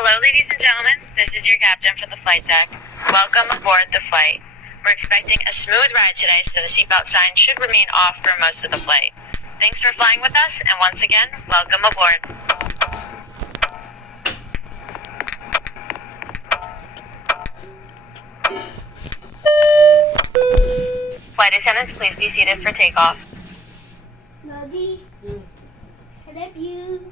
Hello, ladies and gentlemen. This is your captain for the flight deck. Welcome aboard the flight. We're expecting a smooth ride today, so the seatbelt sign should remain off for most of the flight. Thanks for flying with us, and once again, welcome aboard. Flight attendants, please be seated for takeoff. Maggie, I love you.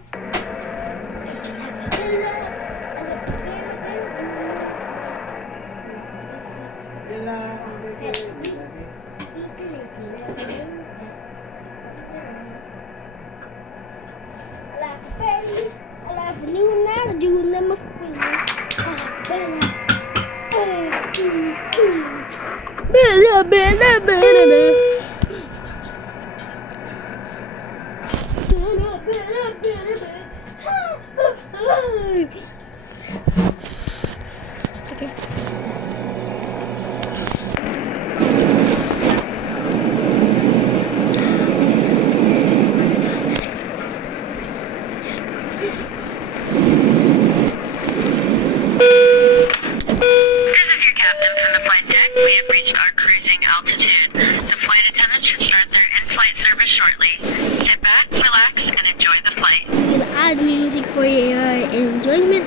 We have reached our cruising altitude. The flight attendants should start their in-flight service shortly. Sit back, relax, and enjoy the flight. You can add music for your enjoyment.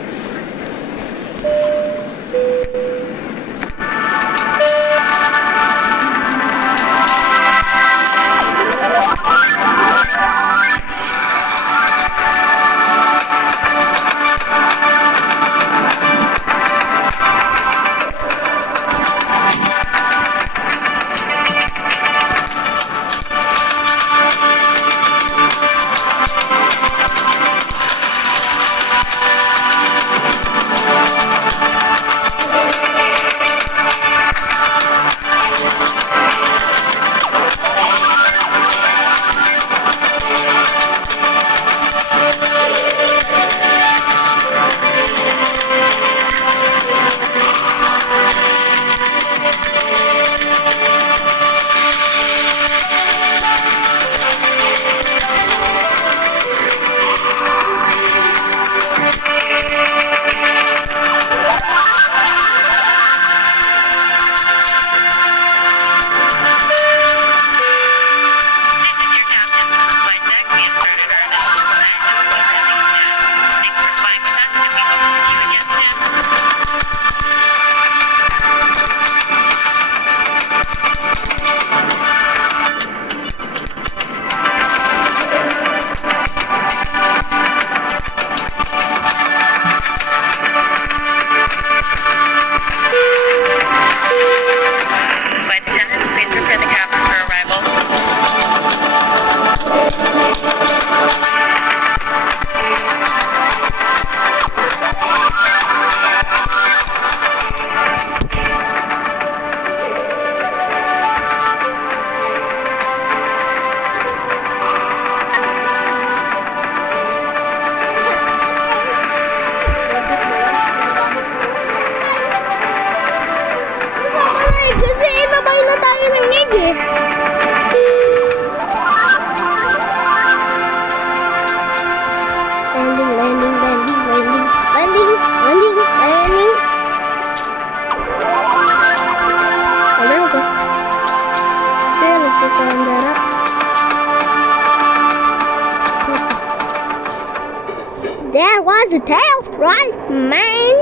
That was a tail strike, man.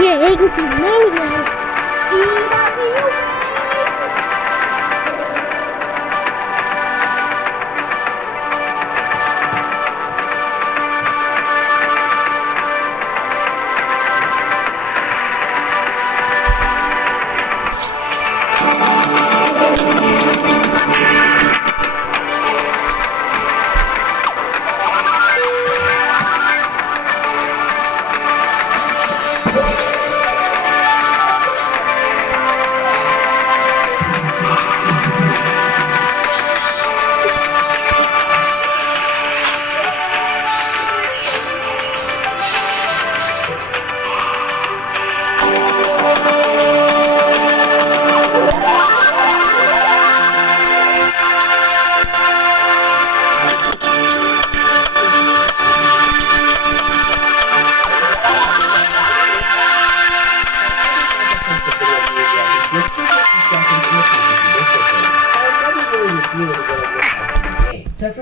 Yeah, you can see me now.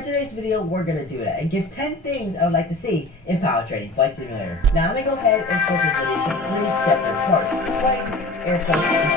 today's video, we're gonna do that and give 10 things I would like to see in Powertrain Flight Simulator. Now, I'm gonna go ahead and split this video into 3 separate parts: flight, airplane, and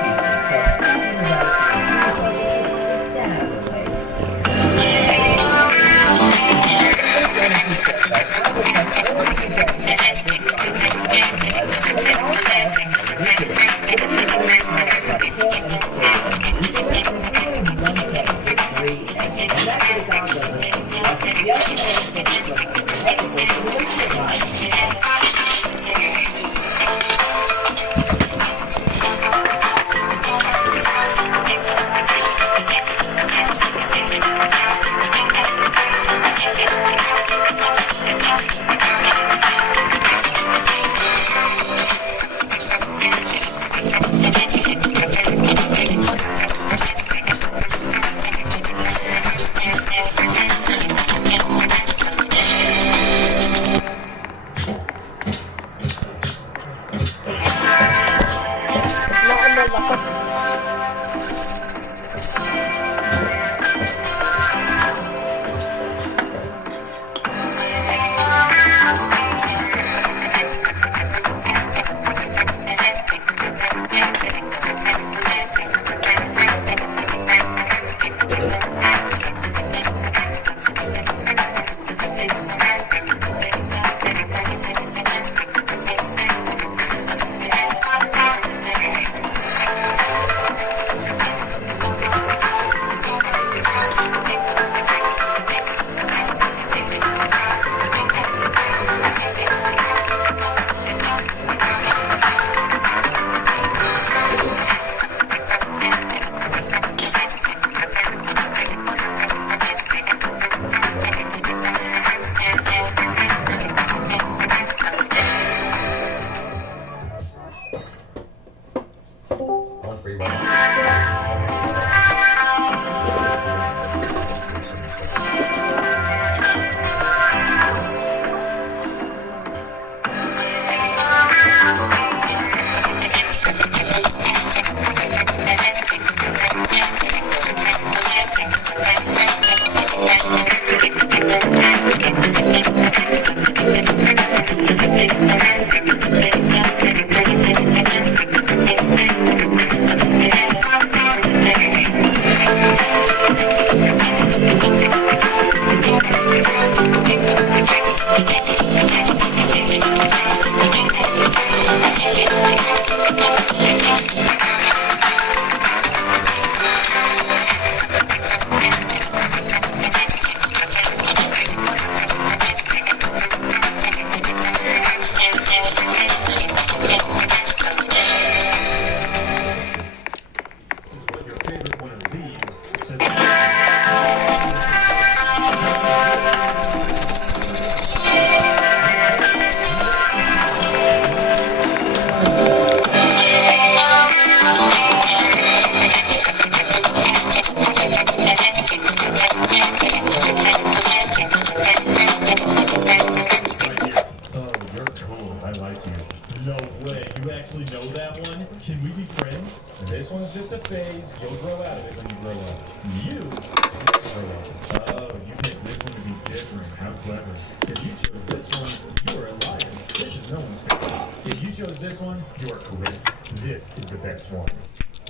Can we be friends? This one's just a phase. You'll grow out of it when you grow up. You grow up. Oh, you picked this one to be different. How clever. If you chose this one, you are a liar. This is no one's favorite. If you chose this one, you are correct. This is the best one.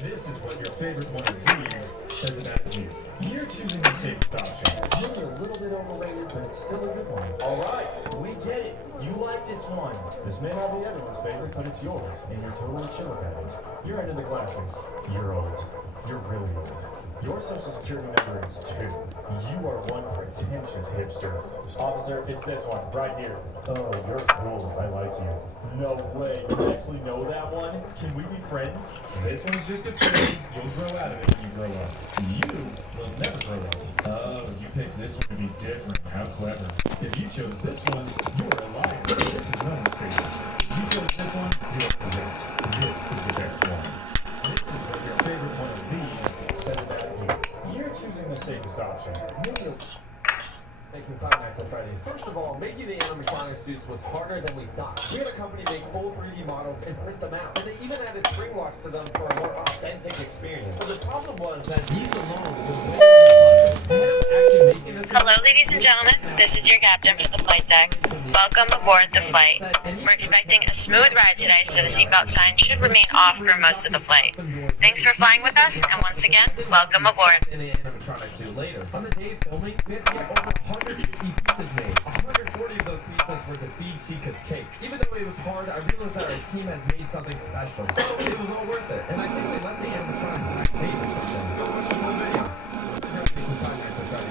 This is what your favorite one of these says about you. You're choosing the safest option. Maybe a little bit overrated, but it's still a good one. All right, we get it. You like this one. This may not be everyone's favorite, but it's yours, and you're totally chill about it. You're under the glasses. You're old. You're really old. Your social security number is 2. You are one pretentious hipster. Officer, it's this one, right here. Oh, you're cool. I like you. No way. You actually know that one? Can we be friends? This one's just a phase. You'll grow out of it when you grow up. You will never grow up. Oh, you picked this one to be different. How clever. If you chose this one, you are a liar. This is no one's favorite. If you chose this one, you are correct. This is the best one. This is what your favorite one of these says about you. You're choosing the safest option. Making Five Nights at Freddy's. First of all, making the animatronic suits was harder than we thought. We had a company make full 3D models and print them out. And they even added spring locks to them for a more authentic experience. But the problem was that these alone were way over the budget. And actually making this Hello, ladies and gentlemen. This is your captain for the flight deck. Welcome aboard the flight. We're expecting a smooth ride today, so the seatbelt sign should remain off for most of the flight. Thanks for flying with us, and once again, welcome aboard. In the animatronics do later. On the day of filming, we had to get over 150 pieces made. 140 of those pieces were to feed Chica's cake. Even though it was hard, I realized that our team has made something special. So it was all worth it. And I think they let the animatronics pay for something. Go watch the whole video.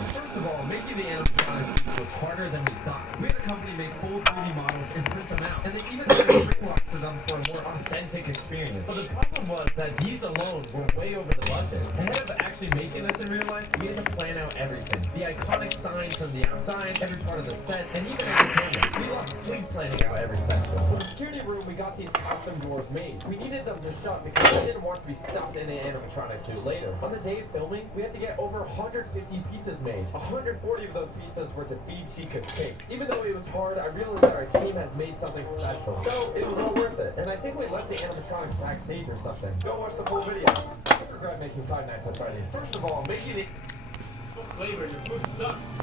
First of all, making the animatronics was harder than we thought. We had a company make full 3D models and print them out. And they even added ring locks to them for a more authentic experience. But the problem was that these alone were way over the budget. Ahead of actually making this in real life, we had to plan out everything. The iconic signs from the outside, every part of the set, and even entertainment. We lost sleep planning out every section. For the security room, we got these custom doors made. We needed them to shut because we didn't want to be stuck in the animatronics suit later. On the day of filming, we had to get over 150 pizzas made. 140 of those pizzas were to feed Chica's cake. Even though it was hard, I realized that our team has made something special. So it was all worth it. And I think we left the animatronics backstage or something. Go watch the full video. I regret making Five Nights at Freddy's. First of all, making the Flavor, your food sucks. I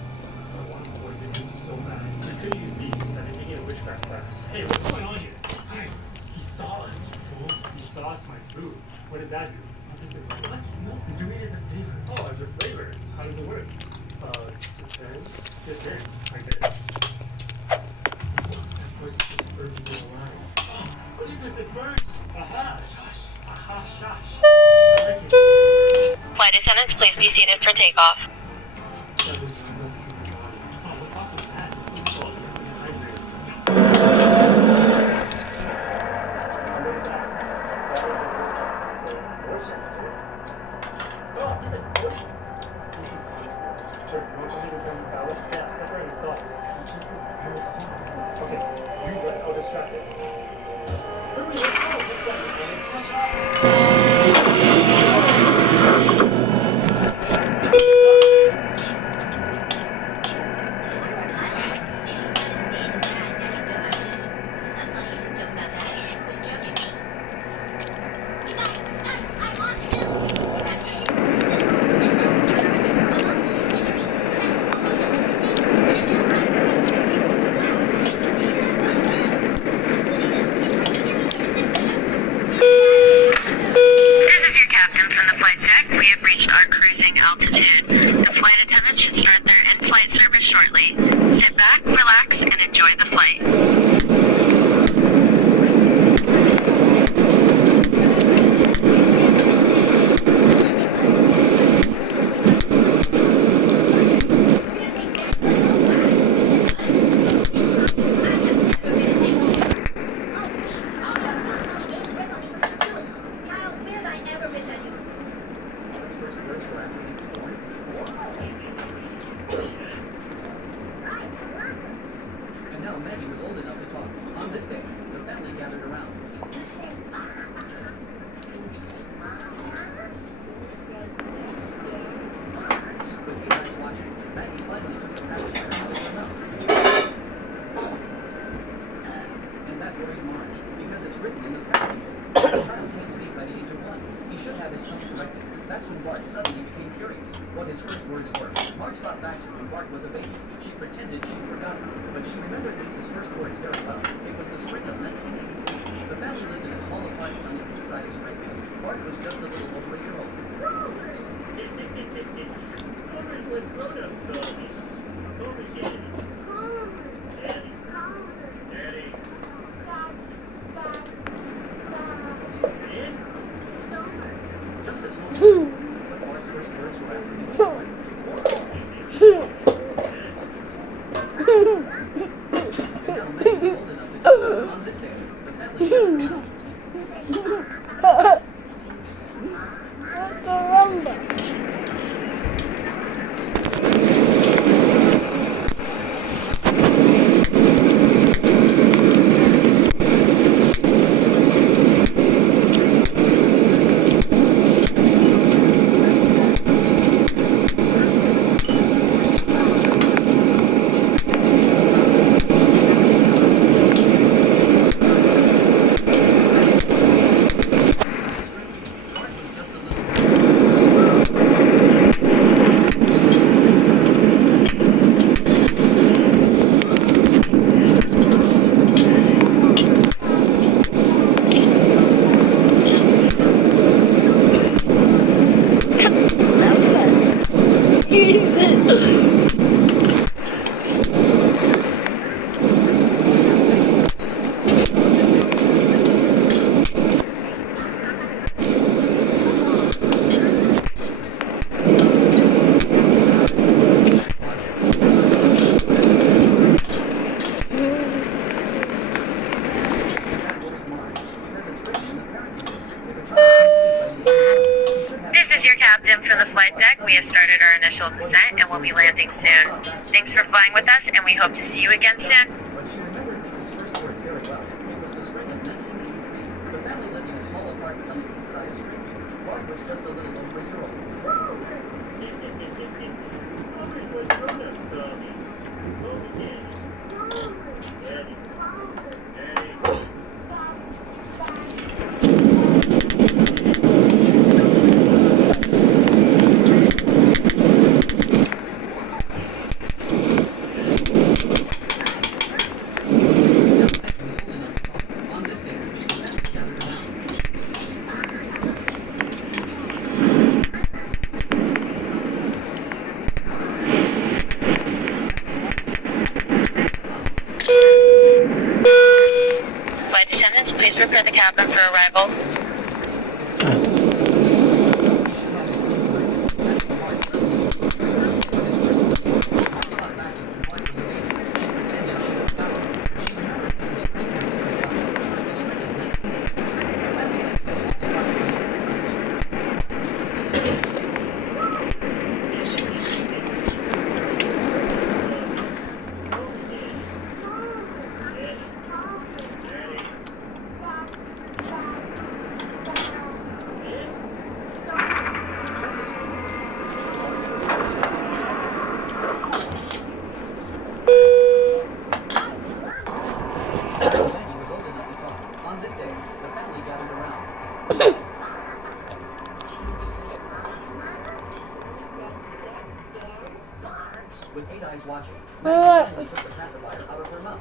want to poison him so bad. You could use these. I've been taking a witchcraft class. Hey, what's going on here? Hey, he saw us, fool. He saw us my food. What does that do? What? No, I'm doing it as a favor. Oh, as a favor? How does it work? To turn, like this. That poison just burns me alive. Oh, what is this? It burns. Aha, shush. Aha, shush. I like it. Flight attendants, please be seated for takeoff. Oh, what sauce was that? It's so salty. I'm dehydrated. Okay, you good? I'll distract it. Hurry, let's go. This is your captain from the flight deck. We have reached our cruising altitude. The flight attendants should start their in-flight service shortly. Sit back, relax, and enjoy the flight. And now Maggie was old enough to talk. On this day, the family gathered around. With you guys watching, Maggie finally took the package out of her mouth. And that worried Marge, because it's written in the package. The child can't speak by the age of 1. He should have his tongue corrected. That's when Bart suddenly became curious what his first words were. Marge thought back to when Bart was a baby. She pretended she'd forgotten, but she remembered Lisa's first words very well. It was the spring of 1983. The family lived in a small apartment on the east side of Springfield. Bart was just a little over a year old. Just as normal. But Bart's first words were after he was born. And now Maggie was old enough to talk. On this day, the family gathered around. the flight deck. We have started our initial descent and will be landing soon. Thanks for flying with us, and we hope to see you again soon. But she remembered Lisa's first words very well. It was the spring of 1983. The family lived in a small apartment on the east side of Springfield. Bart was just a little over a year old. On this day, the family gathered around. Flight attendants, please prepare the cabin for arrival. On this day, the family gathered around. With 8 eyes watching, Maggie took the pacifier out of her mouth.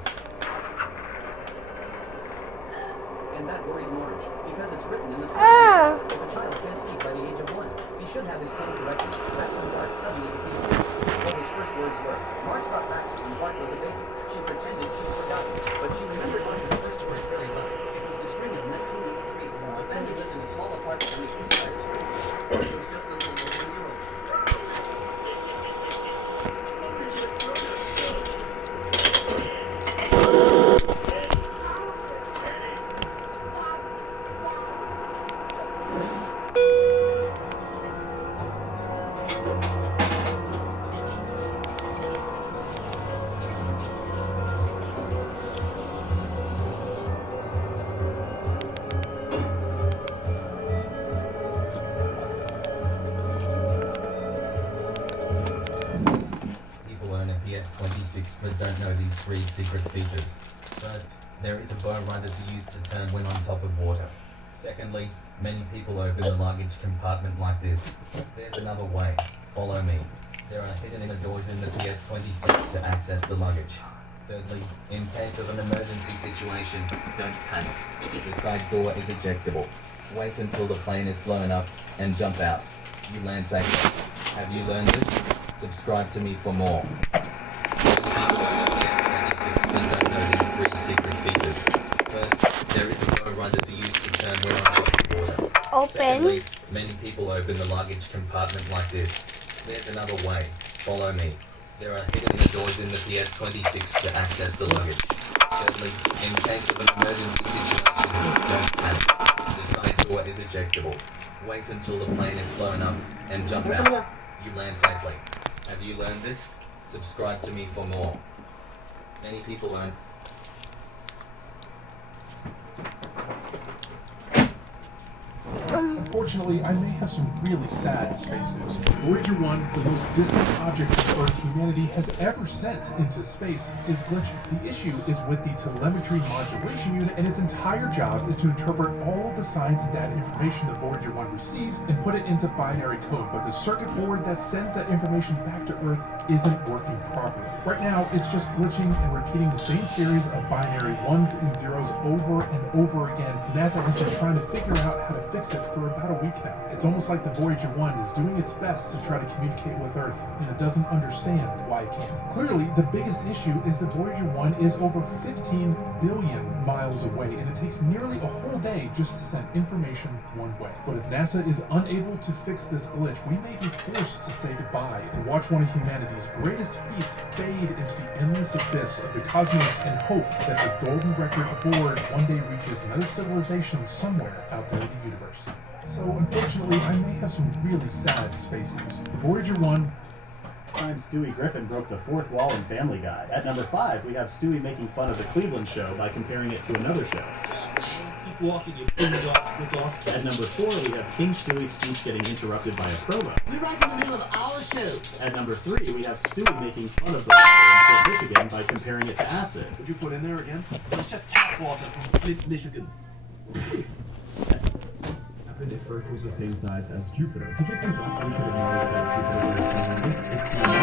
And that worried Marge, because it's written in the pacifier. If a child can't speak by the age of 1, he should have his tongue corrected. That's when Bart suddenly became curious. What his first words were. Marge thought back to when Bart was a baby. She pretended she'd forgotten, but she remembered Lisa's first words very well. It was the spring of 1983. The family lived in a small apartment on the east side of Springfield. Bart was just a little over a year old. People own a PS26 but don't know these 3 secret features. First, there is a bow rider to use to turn when on top of water. Secondly, many people open the luggage compartment like this. There's another way. Follow me. There are hidden inner doors in the PS26 to access the luggage. Thirdly, in case of an emergency situation, don't panic. The side door is ejectable. Wait until the plane is slow enough and jump out. You land safely. Have you learned it? Subscribe to me for more. Many people own a PS26 but don't know these 3 secret features. First, there is a bow rider to use to turn when on top of water. Secondly, many people open the luggage compartment like this. There's another way. Follow me. There are hidden inner doors in the PS26 to access the luggage. Thirdly, in case of an emergency situation, don't panic. The side door is ejectable. Wait until the plane is slow enough and jump out. You land safely. Have you learned this? Subscribe to me for more. Many people own. Unfortunately, I may have some really sad space news. Voyager 1, the most distant object of Earth humanity has ever sent into space, is glitching. The issue is with the telemetry modulation unit, and its entire job is to interpret all of the science and data information that Voyager 1 receives and put it into binary code. But the circuit board that sends that information back to Earth isn't working properly. Right now, it's just glitching and repeating the same series of binary 1s and 0s over and over again. NASA has been trying to figure out how to fix it for about a week now. It's almost like the Voyager 1 is doing its best to try to communicate with Earth, and it doesn't understand why it can't. Clearly, the biggest issue is that Voyager 1 is over 15 billion miles away, and it takes nearly a whole day just to send information one way. But if NASA is unable to fix this glitch, we may be forced to say goodbye and watch one of humanity's greatest feats fade into the endless abyss of the cosmos and hope that the golden record aboard one day reaches another civilization somewhere out there in the universe. So unfortunately, I may have some really sad space news. Voyager 1. Prime Stewie Griffin broke the fourth wall in Family Guy. At number 5, we have Stewie making fun of the Cleveland show by comparing it to another show. Keep walking, you food off, quick off. At number 4, we have King Stewie's speech getting interrupted by a promo. We're right in the middle of our show. At number 3, we have Stewie making fun of the water in Flint, Michigan by comparing it to acid. Would you put in there again? It's just tap water from Flint, Michigan. Happened if Earth was the same size as Jupiter. To get things off, we should acknowledge that Jupiter is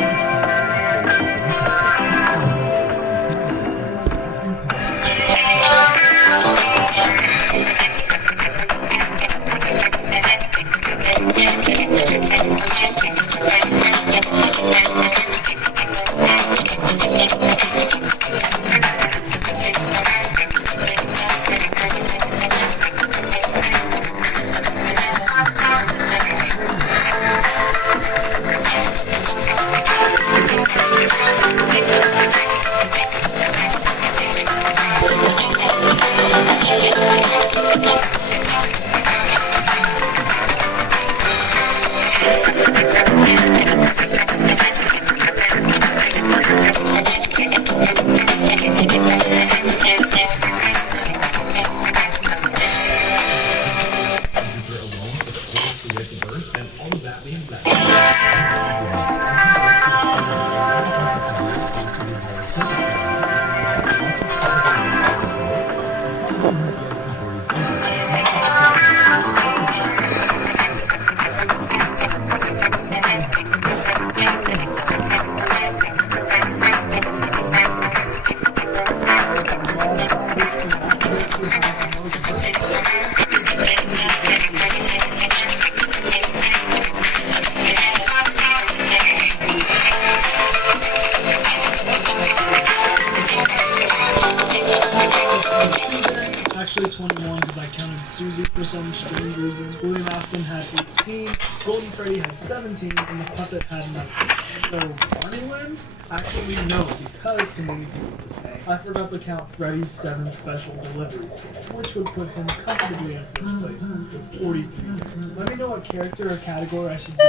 Actually 21 because I counted Susie for some strange reasons. William Afton had 18, Golden Freddy had 17, and the puppet had 19. So Barney wins? Actually no, because to many people's dismay, I forgot to count Freddy's 7 special delivery skit, which would put him comfortably in first place with 43. Let me know what character or category I should do.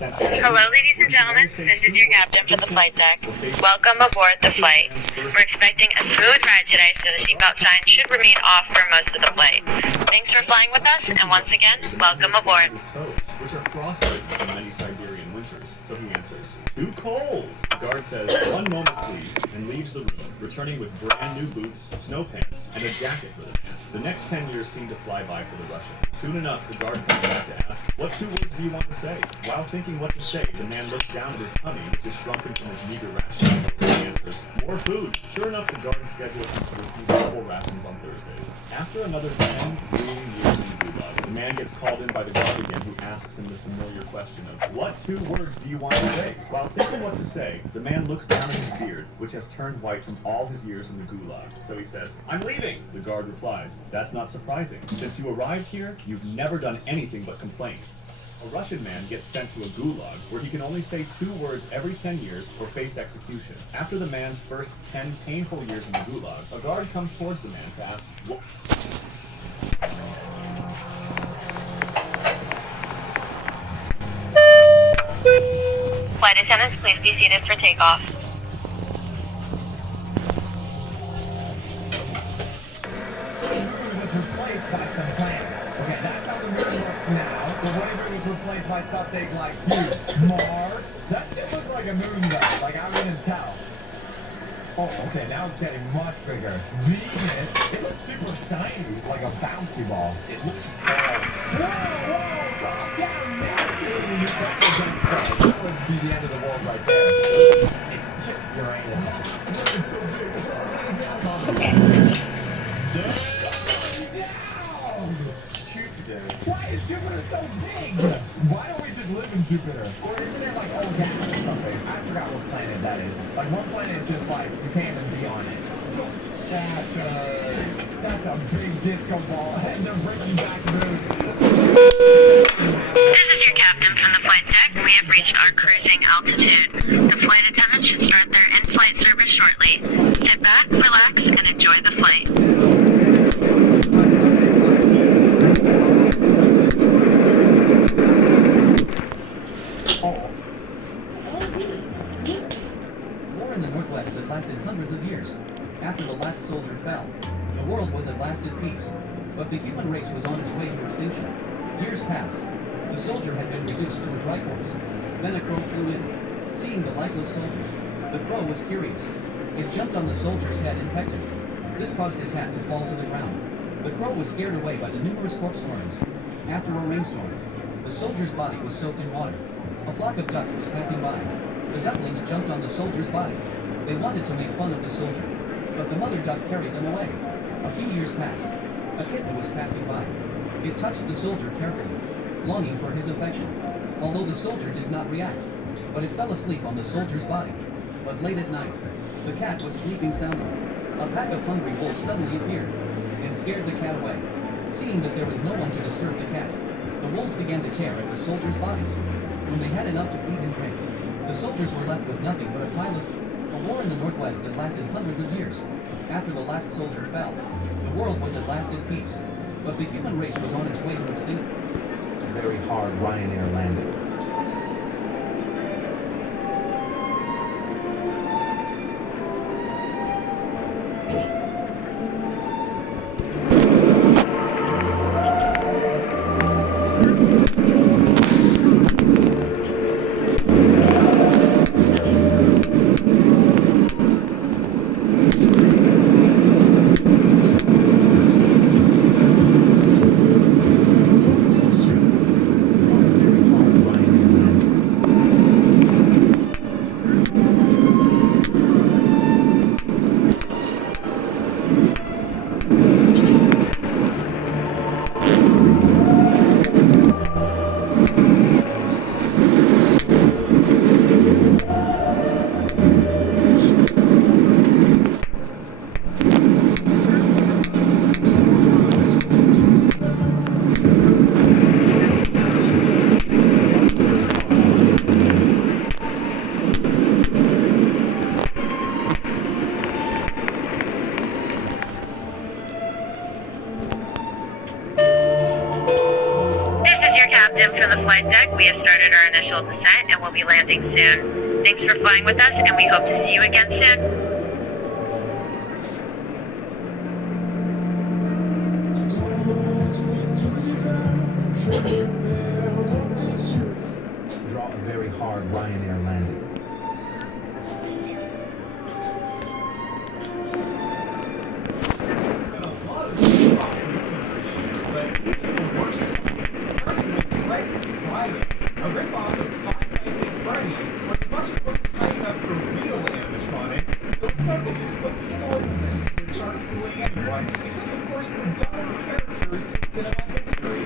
Hello, ladies and gentlemen. This is your captain for the flight deck. Welcome aboard the flight. We're expecting a smooth ride today, so the seatbelt sign should remain off for most of the flight. Thanks for flying with us, and once again, welcome aboard. his toes, which are frosted in many Siberian winters. So he answers, "Too cold." The guard says, "One moment, please," and leaves the room, returning with brand new boots, snow pants, and a jacket for the man. The next 10 years seem to fly by for the Russian. Soon enough, the guard comes back to ask, "What 2 words do you want to say?" While thinking what to say, the man looks down at his tummy, which is shrunken from his meager rations, so he answers, "More food." Sure enough, the guard schedules him to receive double rations on Thursdays. After another 10 grueling years in the gulag, the man gets called in by the guard again, who asks him the familiar question of, "What 2 words do you want to say?" While thinking what to say, the man looks down at his beard, which has turned white from all his years in the gulag. So he says, "I'm leaving." The guard replies, "That's not surprising. Since you arrived here, you've never done anything but complain." A Russian man gets sent to a gulag where he can only say 2 words every 10 years or face execution. After the man's first 10 painful years in the gulag, a guard comes towards the man to ask, "What?" Flight attendants, please be seated for takeoff. Replaced by something like Mars. That shit looks like a moon though. Like I wouldn't tell. Oh, okay, now it's getting much bigger. Venus, it looks super shiny, like a bouncy ball. It looks bad. Whoa, calm down, man. That would be the end of the world right there. It's just Uranus. Why is Jupiter so big? Why don't we just live in Jupiter? Or isn't it like old gas or something? I forgot what planet that is. Like one planet is just like, you can't even be on it. Saturn. That's a big disco ball. And the breaking back moon. This is your captain from the flight deck. We have reached our cruising altitude. The flight attendants should start their in-flight service shortly. Sit back, relax, and enjoy the flight. passed. The soldier had been reduced to a dry corpse. Then a crow flew in. Seeing the lifeless soldier, the crow was curious. It jumped on the soldier's head and pecked him. This caused his hat to fall to the ground. The crow was scared away by the numerous corpse worms. After a rainstorm, the soldier's body was soaked in water. A flock of ducks was passing by. The ducklings jumped on the soldier's body. They wanted to make fun of the soldier, but the mother duck carried them away. A few years passed. A kitten was passing by. It touched the soldier carefully, longing for his affection, although the soldier did not react, but it fell asleep on the soldier's body. But late at night, the cat was sleeping soundly. A pack of hungry wolves suddenly appeared and scared the cat away. Seeing that there was no one to disturb the cat, the wolves began to tear at the soldiers' bodies. When they had enough to eat and drink, the soldiers were left with nothing but a pile of... A war in the Northwest that lasted hundreds of years. After the last soldier fell, the world was at last at peace, but the human race was on its way to extinction. A very hard Ryanair landing. Captain from the flight deck, we have started our initial descent and will be landing soon. Thanks for flying with us, and we hope to see you again soon. Draw a very hard Ryanair landing. A rip-off of Five Nights at Freddy's, where the budget wasn't high enough for real animatronics. Looks like they just put people in suits to charge fully anyone, except of course the dumbest characters in cinema history.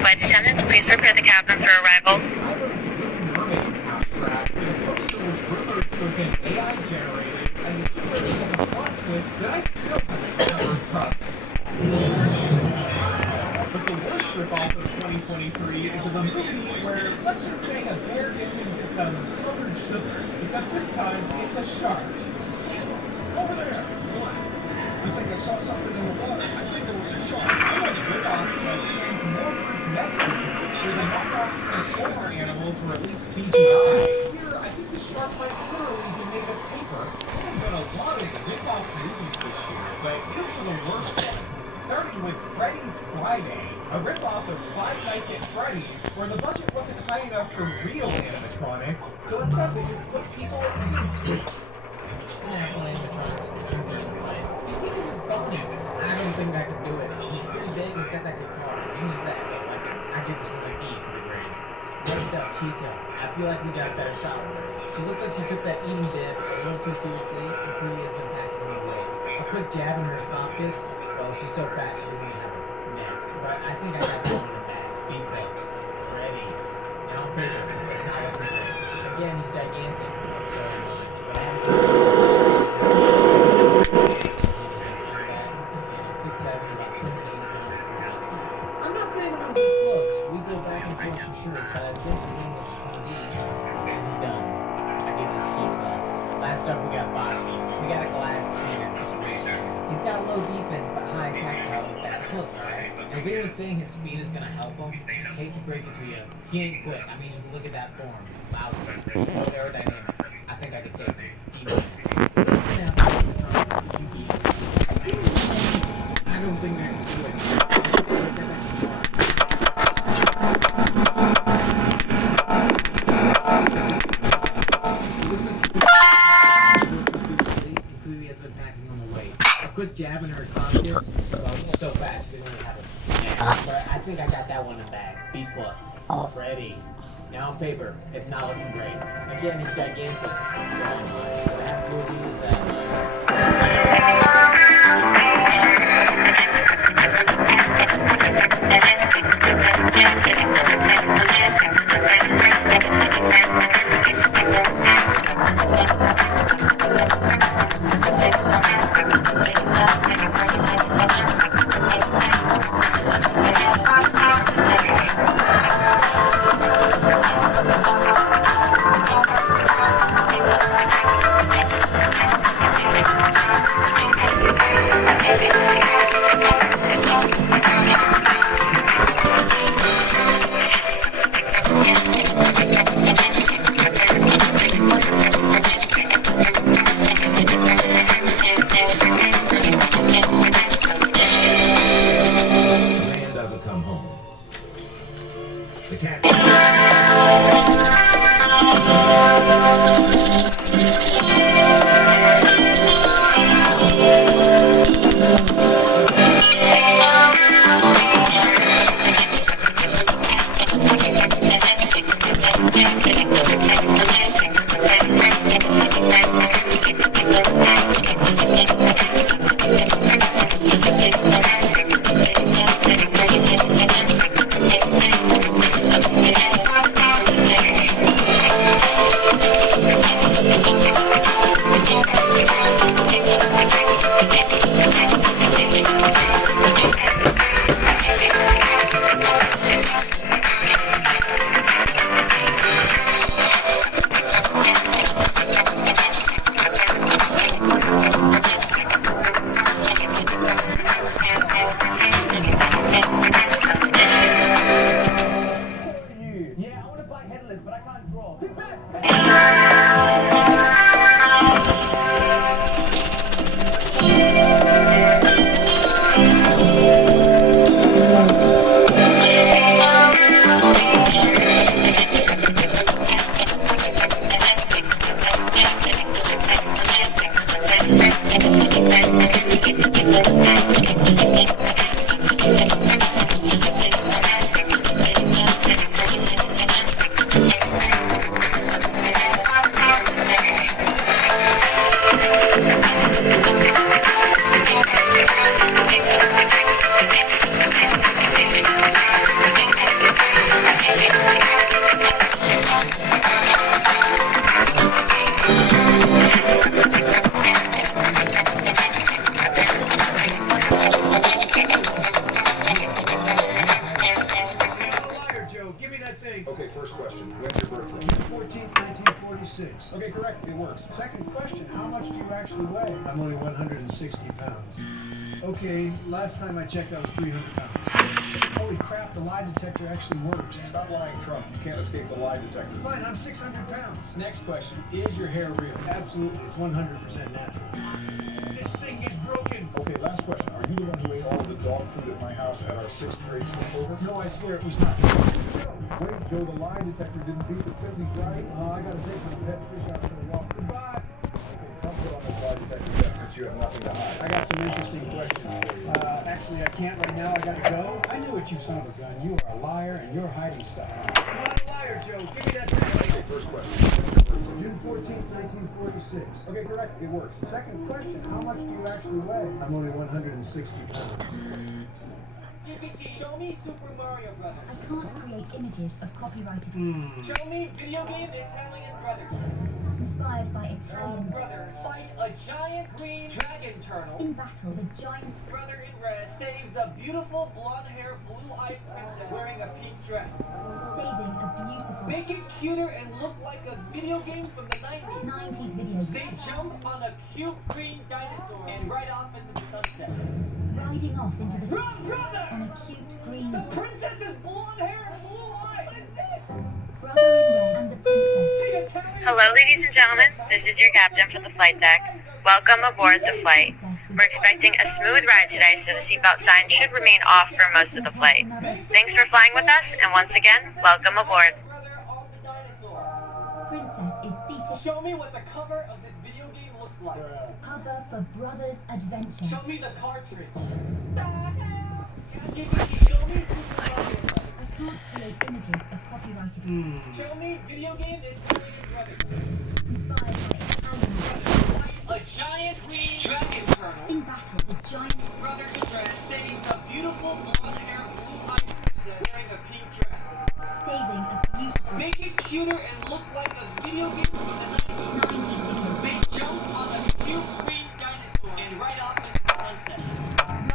Flight attendants, please prepare the cabin for arrival. Cyber's Little Mermaid abstract, where the poster was rumored to have been AI generated as a switch as a plot twist that I still haven't ever trust. But the worst ripoff of 2023 is of a movie where, let's just say, a bear gets into some powdered sugar, except this time it's a shark. Over there! What? I think I saw something in the water. I think it was a shark. I like ripoffs like Transmorphers Netflix, where the knockoff Transformer animals were at least CGI. Here, I think the shark might literally be made of paper. There have been a lot of ripoff movies this year, but these were the worst ones. Starting with Freddy's Friday, a ripoff of Five Nights at Freddy's, where the budget wasn't high enough for real animatronics, so instead they just put people in suits with... I don't think I could do it. He's pretty big, he's got that guitar. He needs that. I give this one an E for the grade. Next up, Chica. I feel like we got a better shot with her. She looks like she took that eating bit a little too seriously and clearly has been tackling her weight. A quick jab in her esophagus. Well, she's so fat she doesn't even have a neck. But I think I got that one in the bag. B-plus. Ready. Now bigger. It's not what we think. Again, he's gigantic. So annoying. But I haven't seen him. 6'7", about 280 pounds. I'm not saying I'm too close. We go back and forth for sure, but this is English 2D, so he's done. I give it a C+. Last up, we got Foxy. We got a glass cannon situation. He's got low defense, but high attack power with that hook, alright? And if anyone's saying his speed is gonna help him, I hate to break it to you, he ain't quick. I mean, just look at that form. Lousy. No aerodynamics. I think I could take him. Even. don't think I can do it. Clearly has been packing on the way. A quick jab in her esophagus. Well, she's so fast, she didn't really have it. Yeah, but I think I got that one in bag. B+. Ready. Now on paper, it's not looking great. Again, it's gigantic. What I have to do is that. Man doesn't come home. The cat. Yeah, I want to buy headless, but I can't draw. Okay, first question. When's your birthday? 14th, 1946. Okay, correct. It works. Second question. How much do you actually weigh? I'm only 160 pounds. Okay, last time I checked, I was 300 pounds. Holy crap, the lie detector actually works. Stop lying, Trump. You can't escape the lie detector. Fine, I'm 600 pounds. Next question. Is your hair real? Absolutely. It's 100% natural. This thing is broken. Okay, last question. Are you the one who ate all of the dog food at my house at our 6th grade sleepover? No, I swear it was not. Wait, Joe, the lie detector didn't beep. It says he's right. I gotta take my pet fish out for a walk. Goodbye. Okay, Trump put on this lie detector test since you have nothing to hide. I got some interesting questions for you. Actually, I can't right now. I gotta go. I knew it, you son of a gun. You are a liar, and you're hiding stuff. I'm not a liar, Joe. Give me that thing. Okay, first question. June 14th, 1946. Okay, correct. It works. Second question. How much do you actually weigh? I'm only 160 pounds. GPT, show me Super Mario Brothers. I can't create images of copyrighted. Show me video game Italian Brothers. Inspired by Italian. Brother, fight a giant green dragon turtle. In battle, the giant. Brother in red saves a beautiful blonde-haired, blue-eyed princess wearing a pink dress. Saving a beautiful. Make it cuter and look like a video game from the 90s. 90s video. They jump on a cute green dinosaur and ride off into the sunset. Riding off into the Run, brother! on a cute green. The princess is blonde hair and blue eyes. What is this? Brother in red and the princess. The Italian Hello, ladies and gentlemen. This is your captain for the flight deck. Welcome aboard the flight. We're expecting a smooth ride today, so the seatbelt sign should remain off for most of the flight. Thanks for flying with us, and once again, welcome aboard. Princess is seated. Show me what the cover of this video game looks like. Cover for Brothers Adventure. Show me the cartridge. ChatGPT, show me Super Mario Brothers. I can't create images of copyrighted. Show me video game Italian Brothers. Inspired by Italian. A giant green dragon turtle. In battle, the giant Brother in red saves a beautiful blonde-haired, blue-eyed princess wearing a pink dress. saving a beautiful Make it cuter and look like a video game from the 90s. 90s video. They jump on a cute green dinosaur and ride off into the sunset.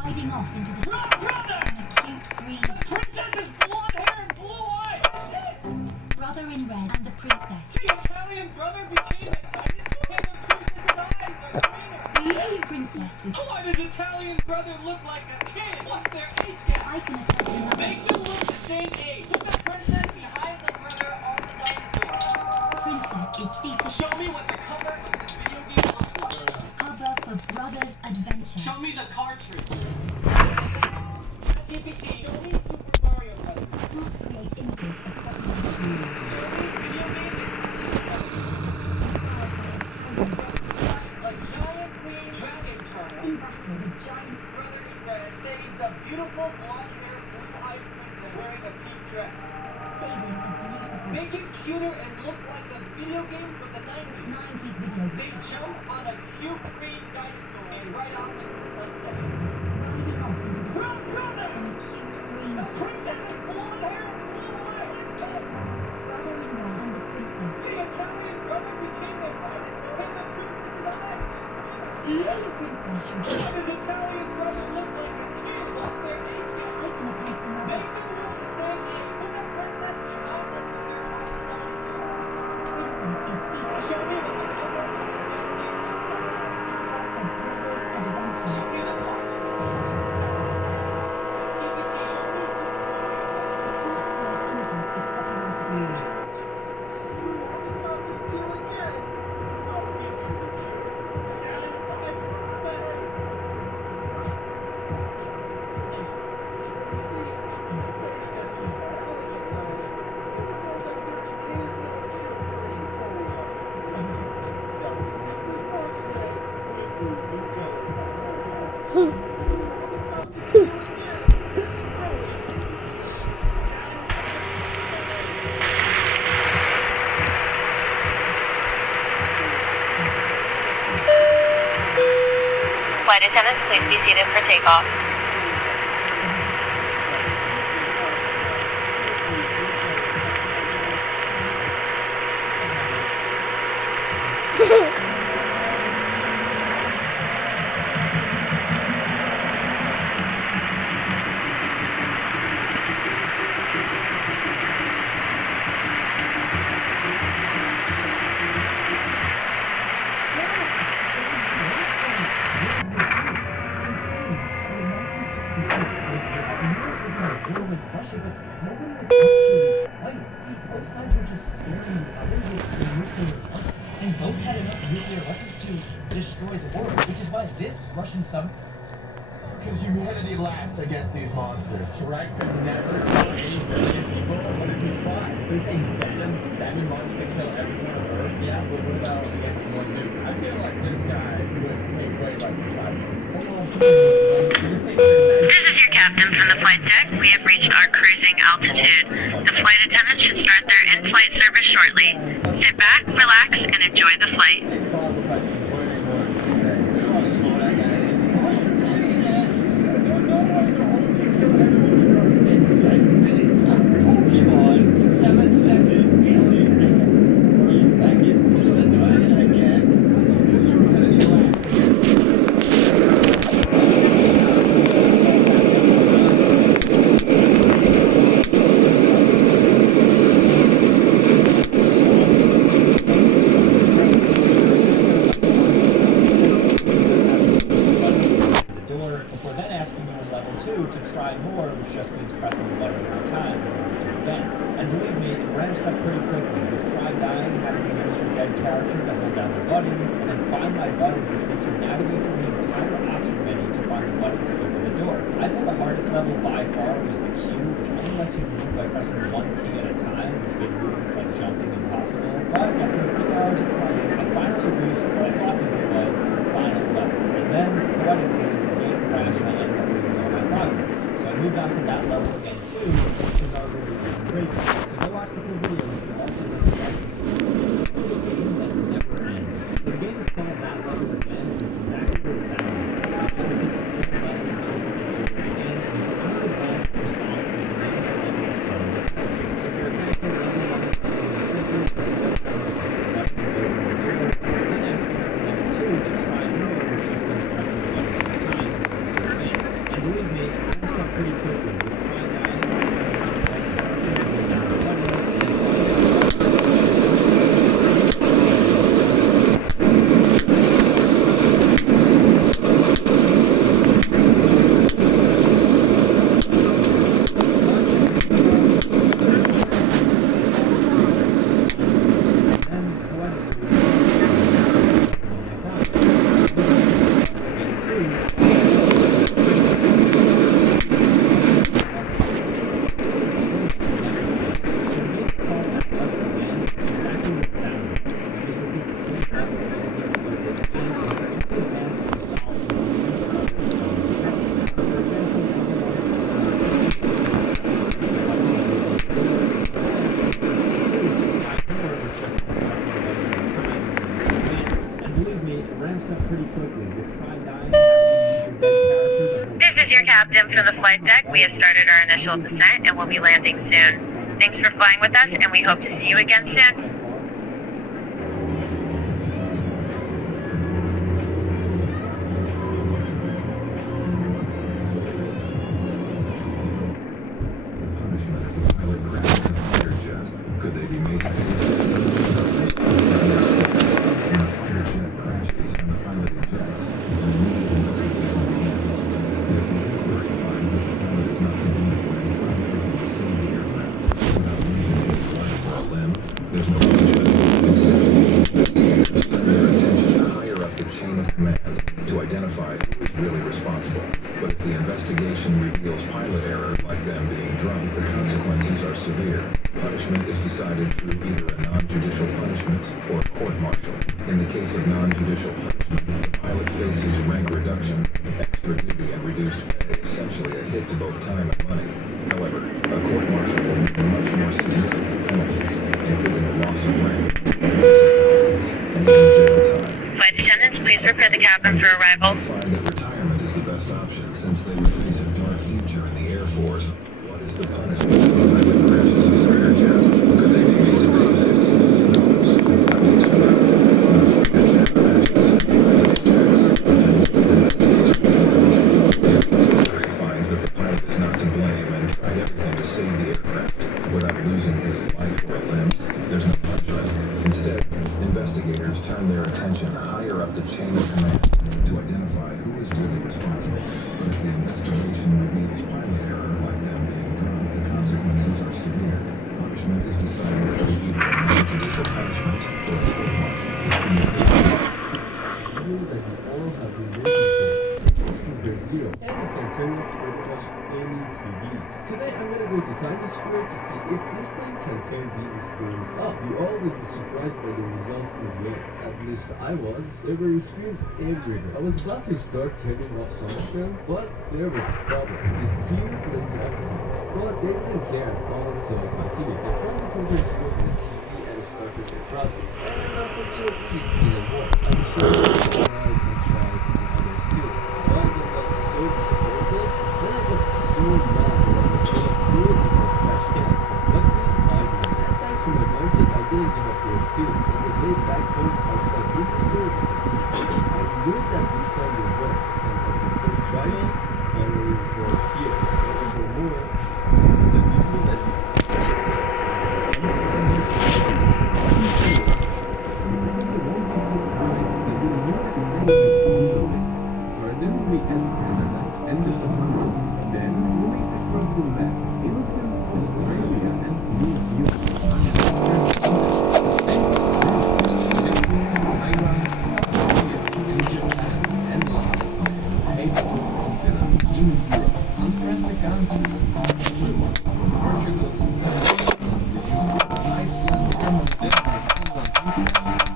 Riding off into the Run, brother! on a cute green The princess is blonde hair and blue eyes. brother in red and the princess. The Italian brother became a dinosaur and the princess's eyes are greener. Princess with Why does Italian brother look like a kid? What's their age gap? I can attempt another. Make them look the same age. Put the princess behind the brother on the dinosaur. Princess is seated. Show me what the cover of this video game looks like. Cover for Brothers Adventure. Show me the cartridge. GPT, show me Super Mario Brothers. Can't create images of copyrighted. Show me video game A giant green dragon turtle. In battle, the giant Brother in red saves a beautiful blonde-haired, blue-eyed princess wearing a pink dress. saving a beautiful Make it cuter and look like a video game from the 90s. 90s video. They jump on a cute green dinosaur and ride off into the sunset. Riding off into the Run, brother! on a cute green The princess with blonde hair and blue eyes. brother in red and the princess. The Italian brother became a dinosaur and the princess's eyes. The princess Why does Italian brother look like a kid? What's their age gap? I can attempt another. Make them look the same age. Put the princess behind the brother on the dinosaur. Princess is seated. Show me what the cover of this video game looks like. For Brothers Show Adventure. me the cartridge. GPT, show me Super Mario Brothers. Can't create images of copyrighted. It's not to steal again. I'll give you the key. Stand aside for a minute. See, when you get to biology class, you know that there is no cure for Ebola. That was simply fortunate with Goofy Go. It's not to steal again. Flight attendants, please be seated for takeoff. And both had enough nuclear weapons to destroy the world, which is why this Russian sub. Because humanity laughed against these monsters. Shrek could never kill 80 billion people. What did he fly? There's a venom salmon monster to kill everyone on Earth. Yeah, but what about against one dude? I feel like this guy would take away like the fight. This is your captain from the flight deck. We have reached our cruising altitude. The flight attendants should start their in-flight service shortly. Sit back, relax, and enjoy the flight. more, which just means pressing the button more times in order to advance. And believe me, it ramps up pretty quickly. With try dying, having to use your dead character to hold down the button, and then find my button, which makes you navigate through the entire option menu to find the button to open the door. I'd say the hardest level by far was the queue, which only lets you move by pressing one key at a time, which made movements like jumping impossible. But after a few hours of playing, I finally reached what I thought to be was the final level. And then, poetically, the game crashed and I ended up losing all my progress. So I moved on to that level again too, which is already great. So go watch the full video and see all the different levels. It's a game that never ends. So the game is called That Level Again, and it's exactly what it sounds like. It's just repeat the same level over and over again, and the more advanced you solve, the more the level is going to get. So for example, level 1 is playing the simple, but it does sound like the button over and over. Then I skipped to level 2 to try more, which just means pressing the button more times in order to advance. And believe me, it ramps up pretty quickly. With try dying, This is your captain from the flight deck. We have started our initial descent and we'll be landing soon. Thanks for flying with us and we hope to see you again soon. Could they be made to pay when a fighter jet crashes and the pilot ejects, an immediate investigation begins. If the inquiry finds that the pilot is not to blame for any tragedy to save the aircraft without losing his life or a limb, there's no punishment. Instead, investigators turn their attention higher up the chain of command to identify who is really responsible. But if the investigation reveals pilot error, like them being drunk, the consequences are severe. Punishment is decided through either a non-judicial punishment or court-martial. In the case of non-judicial punishment, the pilot faces rank reduction, extra duty, and reduced pay, essentially a hit to both time and money. However, a court-martial will mean much more significant penalties, including a loss of rank, financial penalties, and even jail time. Flight attendants, please prepare the cabin for arrival. They find that retirement is the best option since they would face a dark future in the Air Force. What is the punishment if a pilot crashes a fighter jet? Could they be made to pay $50 million? At least for that. When a fighter jet crashes and the pilot ejects, an investigation begins. If the inquiry finds that the pilot is not to blame and tried everything to save the aircraft without losing his life or a limb, there's no punishment. Instead, investigators turn their attention higher up the chain of command to identify who is really responsible. But if the investigation reveals pilot error, like them being drunk, the consequences are severe. Punishment is decided through either a non-judicial punishment or a court-martial. I knew that you all have been waiting for. This is from Brazil, and you can turn it to watch any TV. Today I'm gonna go to Times Square to see if this thing can turn these screens up. You all will be surprised by the result we get. At least I was. There were screens everywhere. I was about to start turning off some of them, but there was a problem. This queue was empty. But they didn't care. Also, continued. The phone focus was the TV and started the process. And unfortunately, it didn't work. I'm sure I tried and others too. But I was so disappointed. Then I got so mad that I was gonna throw it into a trash can. Luckily, I didn't. And thanks to my mindset, I didn't give up work too. On the way back home, I saw this story. I knew that this time would work. And at the first trial, finally worked here. And for more, it's a video that you won't be surprised that the newest thing is on the list. Garden we enter Canada and the Bahamas. Then we the map. Innocent Australia and New Zealand are Australian. The same is true for Singapore, Taiwan, South Korea, and Japan. And lastly, the hateful continent in Europe. Unfriendly countries are everywhere, from Portugal, Spain, the UK, Iceland, Denmark, Finland,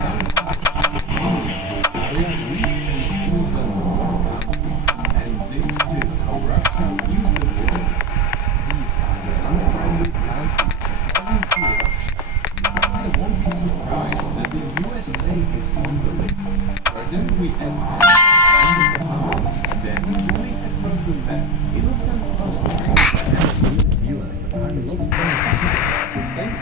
down south, Romania, Bulgaria, Greece, and even more countries. And this is how Russia views the world. These are the unfriendly countries according to Russia. But they won't be surprised that the USA is on the list. Further, we add Canada and the Bahamas. Then, going across the map, innocent Australia and New Zealand are not friendly. The same.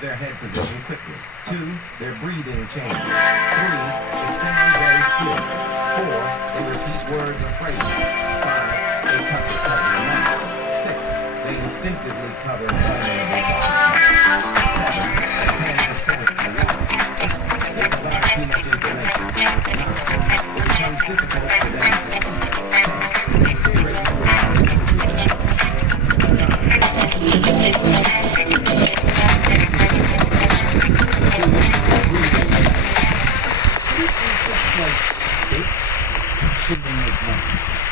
Their head position quickly. 2, their breathing changes. 3, they stand very still. 4, they repeat words or phrases. 5, they cover their mouth. 6, they instinctively cover the corner of their body. 7, they tend to finish the word. 8, they provide too much information. 9, it becomes difficult for them to speak. 10, they stay ready for an shouldn't make money.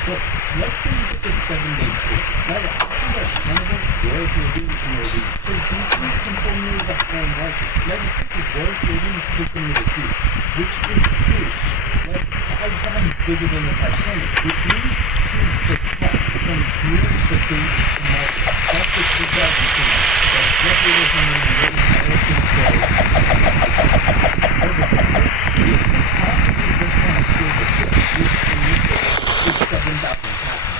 But let's say you get this 7-day course. Now, after that carnival, where if you're doing community, there's decent simple news of home market. Now, you think the where if you're doing system with a T, which is huge. Like 5 times bigger than the Titanic, which means huge the top from community to food to market. That's the 2000 thing. That's revolution in the way American sales. These things possibly just want to steal the ship, which is 7,000 pounds.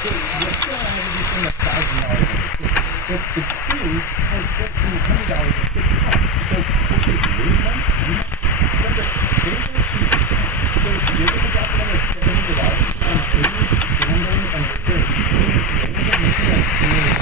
So you're still not going to be spending $1,000 on the ship. But the cruise has $1,400 a 6 months. So, okay, you lose money, you spend a very cheap. So you're going to drop another $700 on food, gambling, and stay. You're going to make like $300.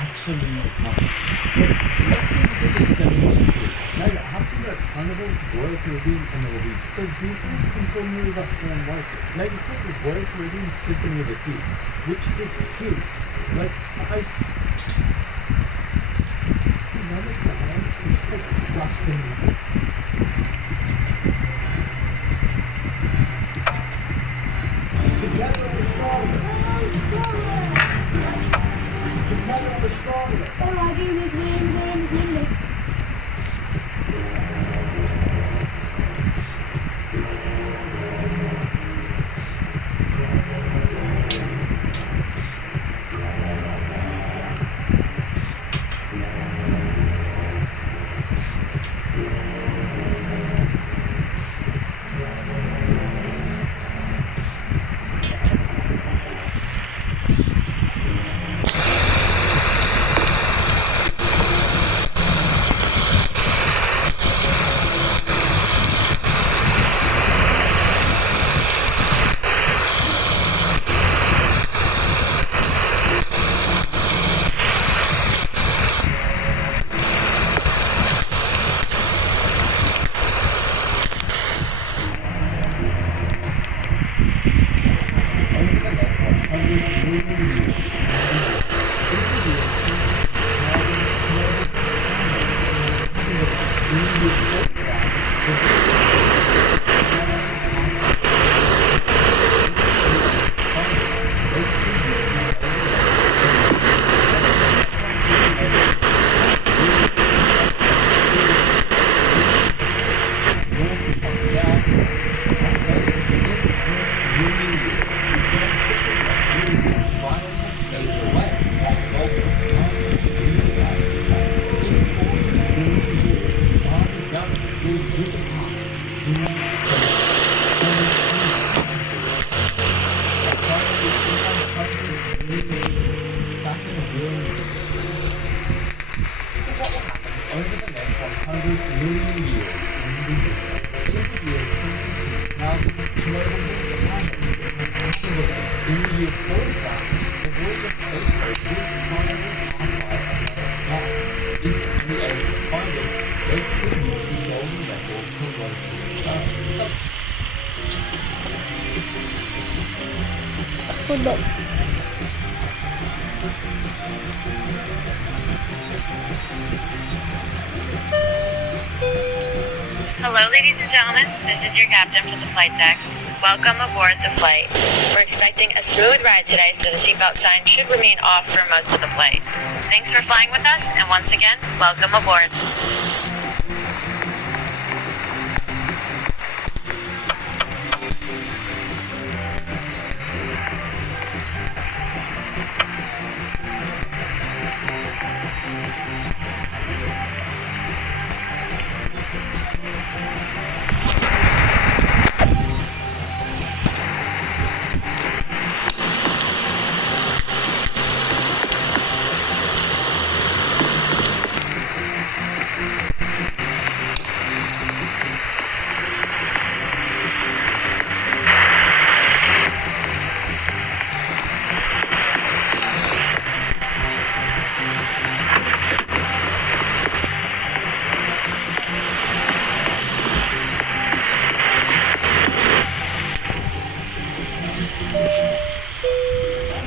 Actually make money. But let's say you get this 7-day cruise. Now you're after that carnival, Royal Caribbean, and there will be those decent control news of foreign market. Now you take the Royal Caribbean system with a T, which is huge. Like, another time, it's like watch the movie. Together we're stronger. Together we're stronger. All I do is win, win, win. Hold up. Hello, ladies and gentlemen. This is your captain for the flight deck. Welcome aboard the flight. We're expecting a smooth ride today, so the seatbelt sign should remain off for most of the flight. Thanks for flying with us, and once again, welcome aboard.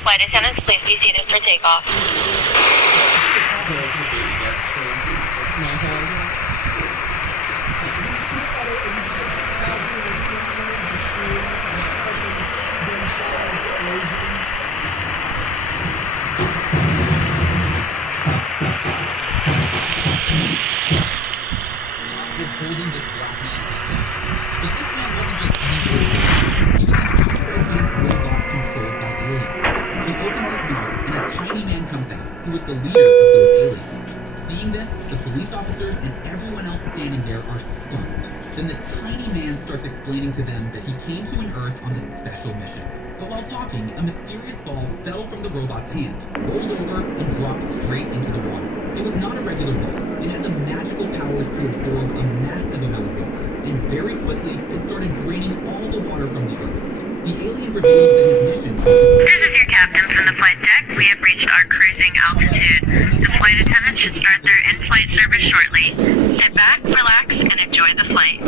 Flight attendants, please be seated for takeoff. Who was the leader of those aliens. Seeing this, the police officers and everyone else standing there are stunned. Then the tiny man starts explaining to them that he came to an Earth on a special mission. But while talking, a mysterious ball fell from the robot's hand, rolled over, and dropped straight into the water. It was not a regular ball. It had the magical powers to absorb a massive amount of water, and very quickly, it started draining all the water from the Earth. The alien revealed that his mission was to... This is your captain from the flight deck. We have reached our cruising altitude. The flight attendants should start their in-flight service shortly. Sit back, relax, and enjoy the flight.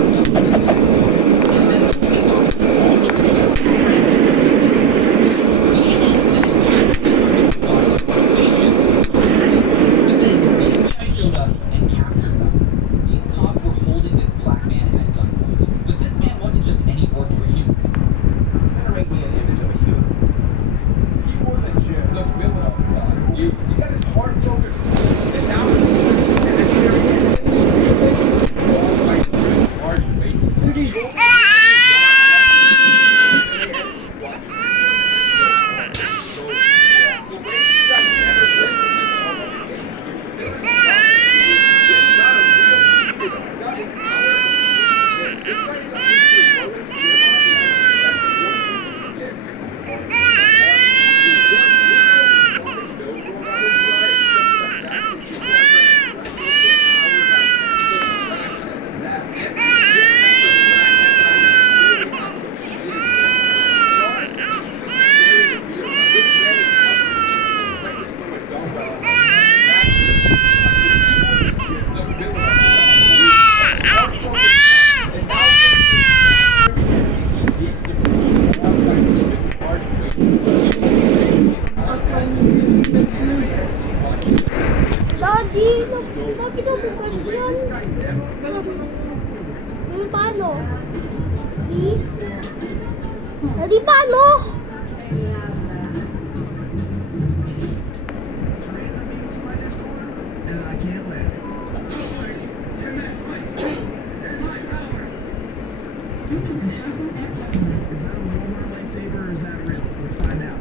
You got his heart focused. Sit down. Paano? Daddy, paano? And I can't live. Is that a Walmart lightsaber or is that real? Let's find out.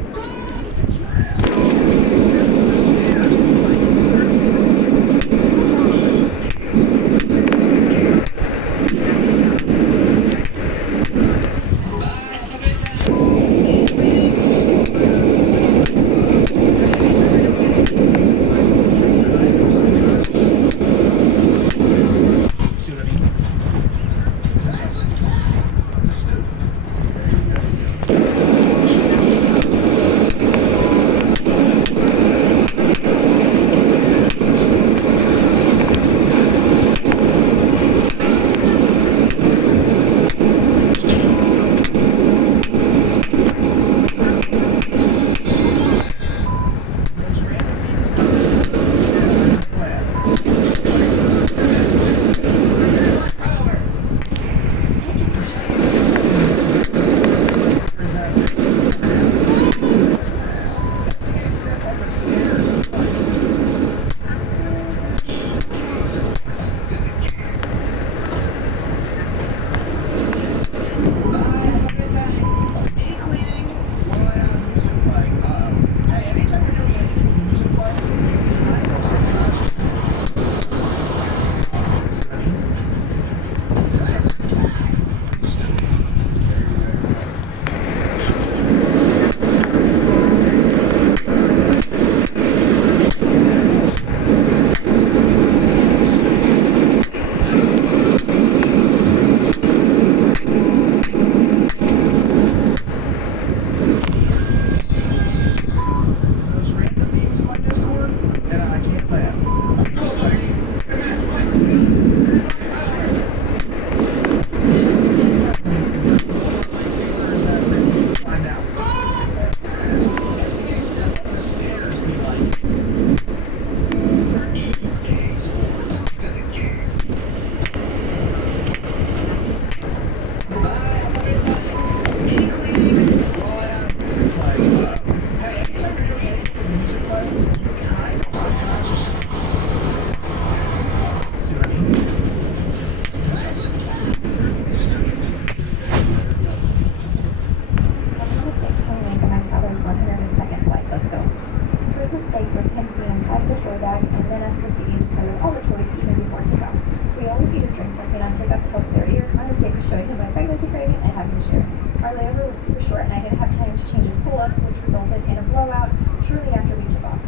showing him my pregnancy craving and having to share. Our layover was super short and I didn't have time to change his pull-up, which resulted in a blowout shortly after we took off.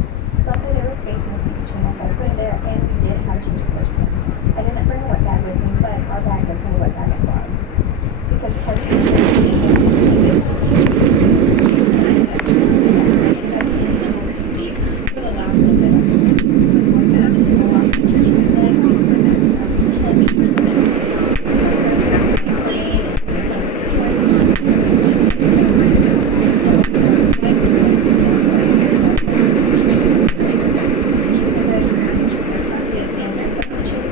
Luckily there was space in the seat between us, so I put him there and we did have a change of clothes for him. I didn't bring a wet bag with me, but our bag does have a wet bag at the bottom. Because the parts of for the last little bit of this. I was gonna have to take a walk and stretch my legs because my back was absolutely killing me for the minute. So I was gonna have to plane and pick up these toys. So my toys were down right here. That's why I was very aggressive because I ran through the sexy stand there. But the chili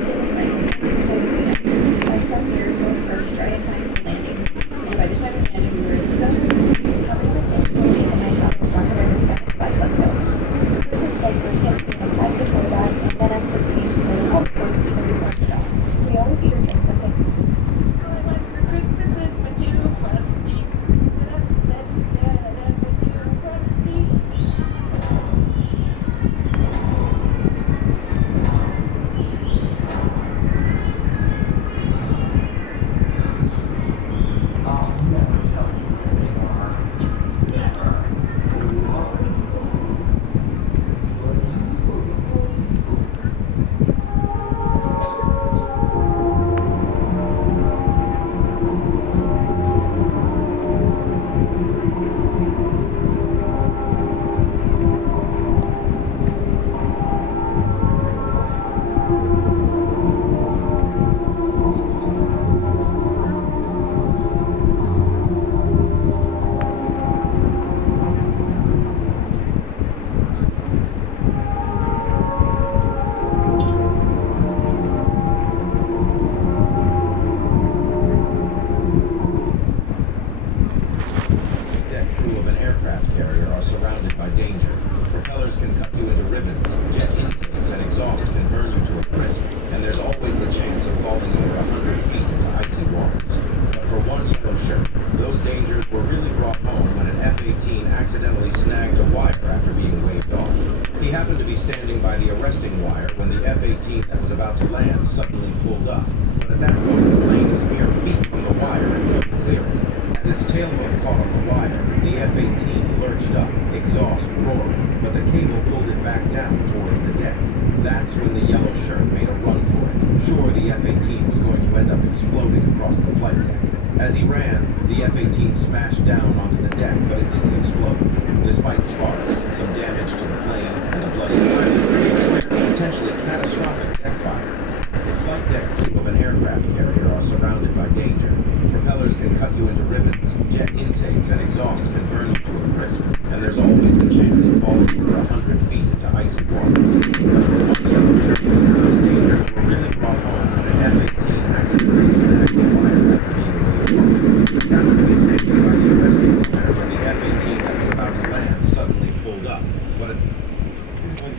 arresting wire when the F-18 that was about to land suddenly pulled up. But at that point, the plane was mere feet from the wire and couldn't clear it. As its tailboat caught on the wire, the F-18 lurched up, exhaust roaring, but the cable pulled it back down towards the deck. That's when the yellow shirt made a run for it. Sure, the F-18 was going to end up exploding across the flight deck. As he ran, the F-18 smashed down onto the deck, but it didn't explode. Despite sparks, some damage to the plane, and a bloody pilot, it triggered a potentially catastrophic deck fire. The flight deck crew of an aircraft carrier are surrounded by danger. Propellers can cut you into ribbons, jet intakes and exhaust can burn you to a crisp, and there's always the chance of falling over 100 feet into icy waters. But for one yellow shirt, those dangers were really brought home when an F-18 accidentally snagged the wire after being removed. The captain was standing by the arresting wire when the F-18 that was about to land suddenly pulled up. What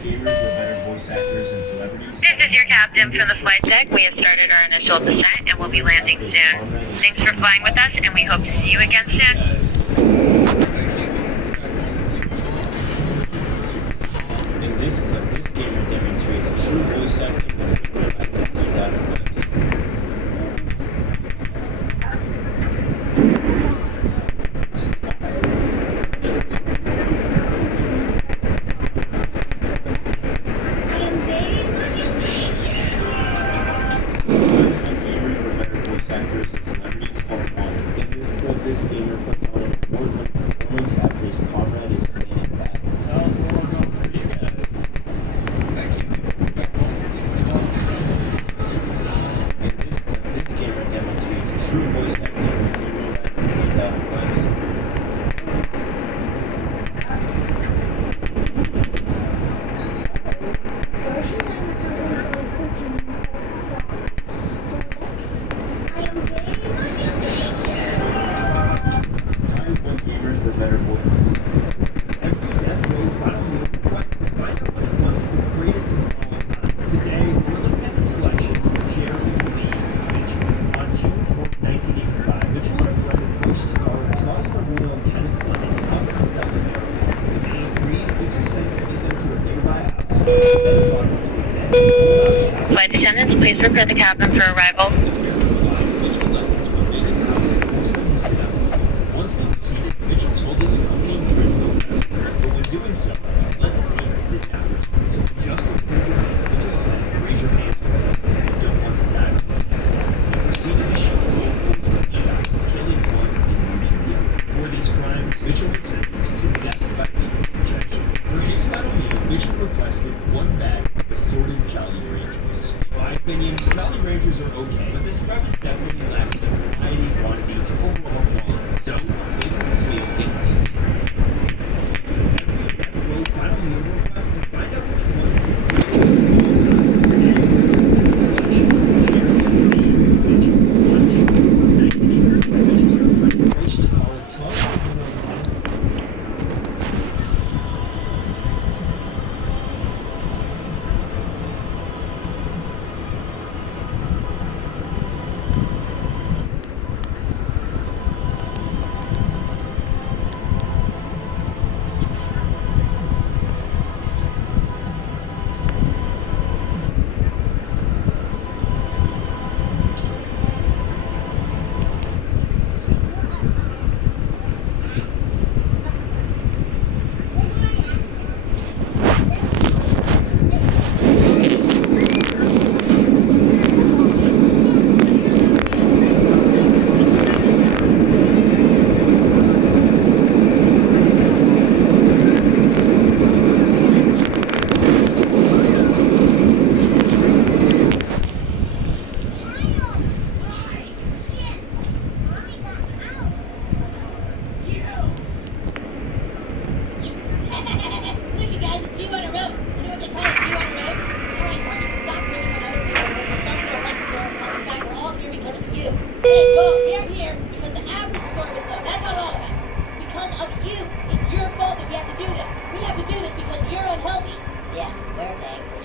gamers were better voice actors and celebrities. This is your captain from the flight deck. We have started our initial descent and will be landing soon. Thanks for flying with us, and we hope to see you again soon. In this clip, this gamer demonstrates true voice acting when it comes out of clips. This gamer puts on an award-winning performance after his comrade is slain in battle. In this clip, this gamer demonstrates true voice acting when he comes out of class. Gamers were better voice. Today, we're looking at the selection of Pierre Louis Mitchell. On June 4th, 1985, Mitchell and a friend approached the car responsible for Reno and Kenneth Fleming out in South America. When they agreed, Mitchell said he would lead them to a nearby house instead of walking to a dead end. Flight attendants, please prepare the cabin for arrival. Mitchell led them to a vacant house and forced them to sit on the floor. Once they were seated, Mitchell told his accompanying friend to go rest there, but when doing so, he let the scene did not return. So just before he left, Mitchell said, "Raise your hands for me. I don't want to die with my hands up." He proceeded to shoot both boys with shots, killing one and wounding the other. For these crimes, Mitchell was sentenced to death by lethal injection. For his final meal, Mitchell requested one bag of assorted Jolly Ranchers. In my opinion, Jolly Ranchers are okay, but this spread is definitely lacking the variety, quantity, and overall quality. So, placing this meal 15. Final meal request to find out which one's the greatest of all time. Today, the selection of Pierre Louis Mitchell. On June 4th, 1980, Mitchell and a friend approached the car at 12.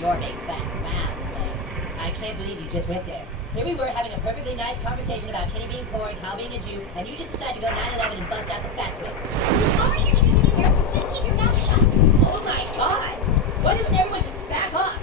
Your big fat mouth. I can't believe you just went there. Here we were having a perfectly nice conversation about Kenny being poor and Kyle being a Jew, and you just decided to go 9/11 and bust out the fat quit. All you're gonna do is just keep your mouth shut. Oh my God! Why doesn't everyone just back off?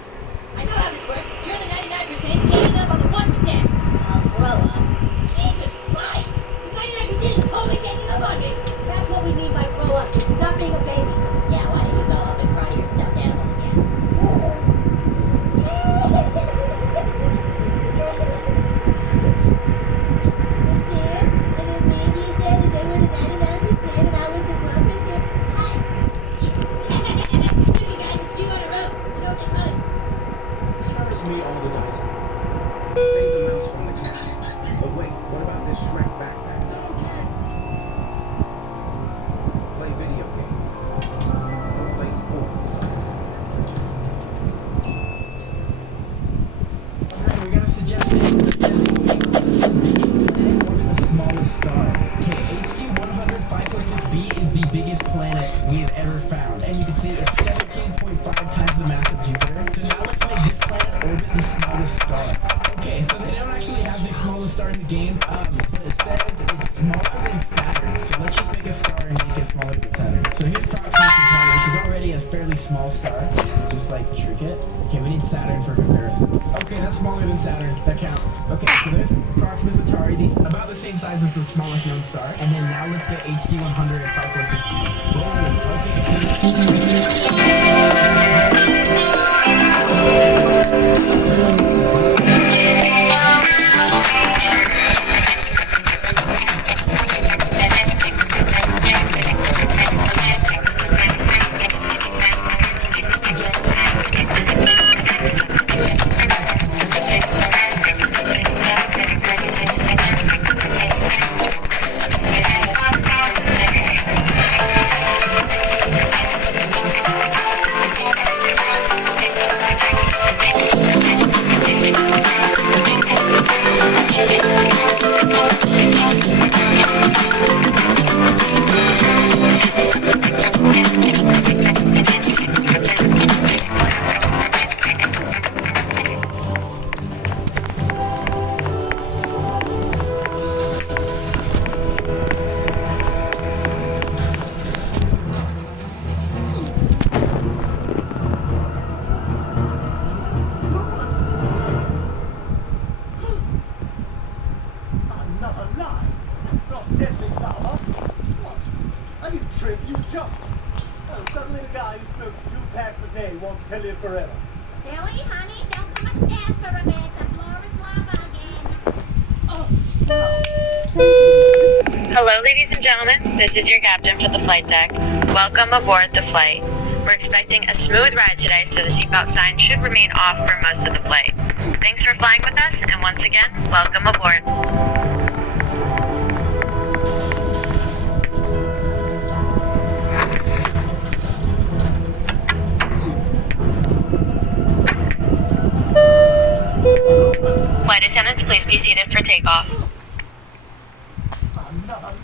star in the game, but it says it's smaller than Saturn. So let's just make a star and make it smaller than Saturn. So here's Proxima Centauri, which is already a fairly small star. Just like shrink it. Okay, we need Saturn for comparison. Okay, that's smaller than Saturn. That counts. Okay, so there's Proxima Centauri. These about the same size as the smallest known star. And then now let's get HD 100 at 5.15. Boom. Another lie. That's not deadly power. What? Are you tripped? You jumped. Oh, suddenly the guy who smokes 2 packs a day wants to live forever. Stewie, honey, don't come upstairs for a bit. The floor is lava again. Hello, ladies and gentlemen. This is your captain for the flight deck. Welcome aboard the flight. We're expecting a smooth ride today, so the seatbelt sign should remain off for most of the flight. Thanks for flying with us, and once again, welcome aboard. Flight attendants, please be seated for takeoff. Another.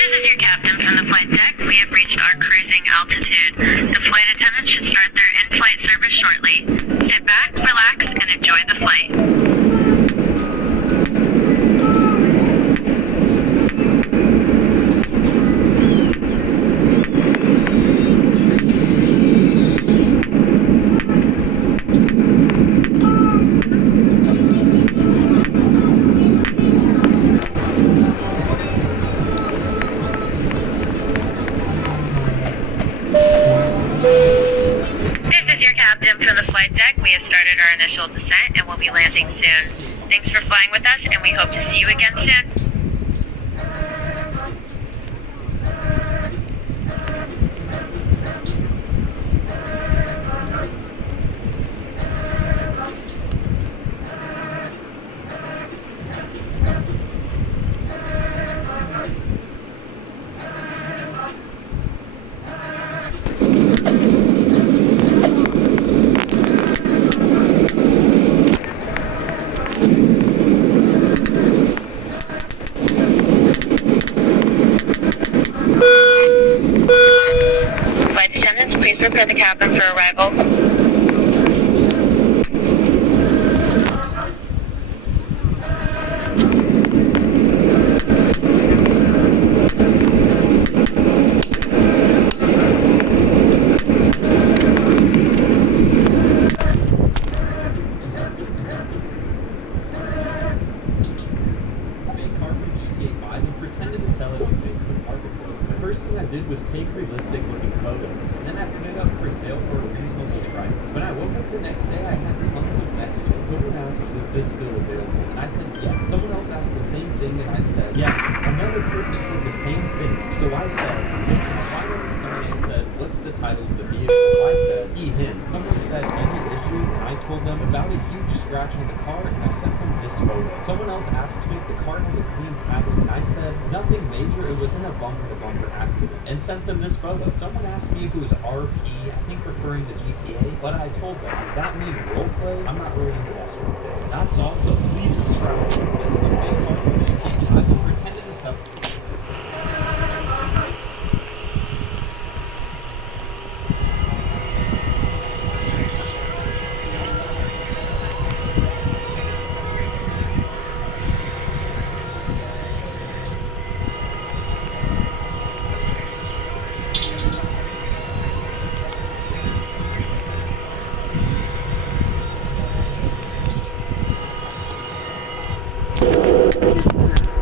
This is your captain from the flight deck. We have reached our cruising altitude. The flight attendants should start their in-flight service shortly. Sit back, relax, and enjoy the flight. This is your captain from the flight deck. We have started our initial descent and will be landing soon. Thanks for flying with us, and we hope to see you again soon. Flight attendants, please prepare the cabin for arrival. Did was take realistic looking photos, and then after it up for sale for a reasonable price. When I woke up the next day, I had tons of messages. Someone asked, is this still available? And I said, yes. Someone else asked the same thing, and I said, yes. Another person said the same thing. So I said, yes. Finally, someone said, what's the title of the vehicle? I said, him. Someone said, any issue? And I told them about a huge scratch on the car, and I sent them this photo. Someone else asked me if the car has a clean title, and I said, nothing major, it was in a bumper-to-bumper accident, and sent them this photo. Someone asked me if it was RP, I think referring to GTA, but I told them, does that mean roleplay? I'm not really into that sort of thing. That's all, so please subscribe. This is the big part of GTA. I've been pretending to sell.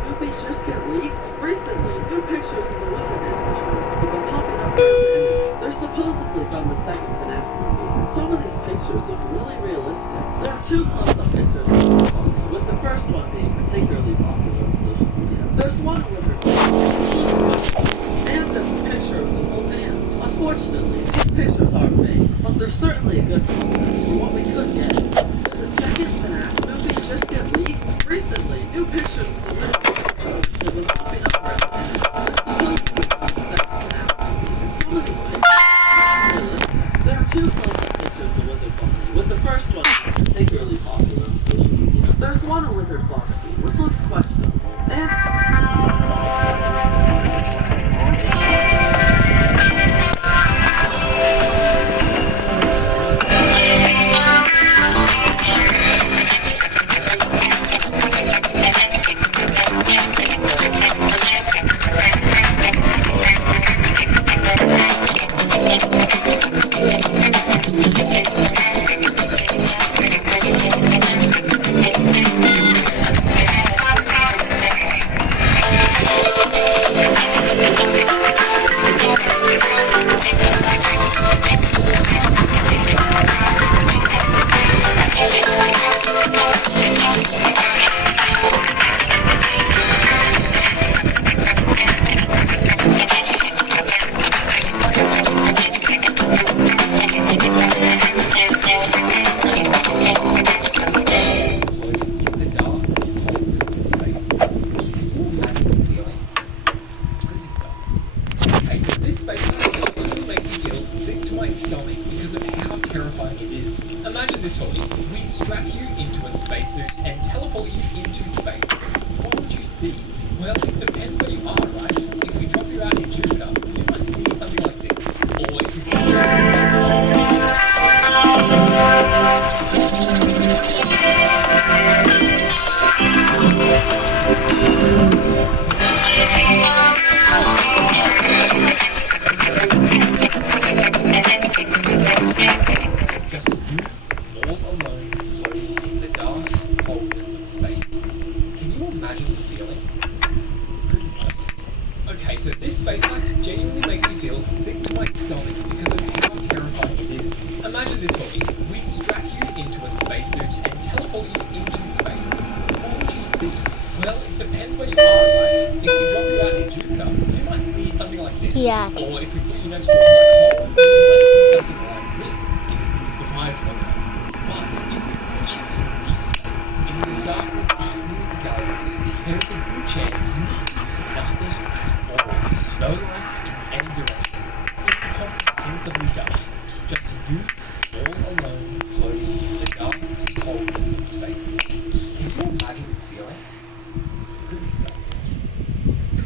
Movies just get leaked. Recently, new pictures of the Wicked animatronics have been popping up around the internet. They're supposedly from the second FNAF movie, and some of these pictures look really realistic. There are two close-up pictures of the funny, with the first one being particularly popular on social media. There's one with her face, which looks questionable, and there's a picture of the whole band. Unfortunately, these pictures are fake, but they're certainly a good concept for what we could get. Did the second FNAF movie just get leaked? Recently, new pictures of the animatronics have been popping up around the internet. They're supposedly from the second FNAF movie, and some of these pictures are realistic. There are two close-up pictures of Withered Bonnie, with the first one being particularly popular on social media. There's one of Withered Foxy, which looks questionable, and Imagine this for me. We strap you into a spacesuit and teleport you into space. What would you see? Well, it depends where you are, right? If we drop you out in Jupiter, you might see something like this. Or if you just you, all alone, floating in the dark coldness of space. Can you imagine the feeling? Pretty stunning. Okay, so this spacesuit genuinely makes me feel sick to my stomach because of how terrifying it is. Imagine this for me. We strap you into a spacesuit and teleport you into space. What would you see? Well, it depends where you are, right? If we drop you out in Jupiter, you might see something like this. Yeah. Or if we put you next to a black hole, you might see something like this if you survived long enough. But if we put you in deep space, in the darkness between the galaxies, there is a good chance you will see nothing at all. No light in any direction. Incomprehensibly dark. Just you, all alone, floating in the dark coldness of space. Can you imagine the feeling? Pretty stuff.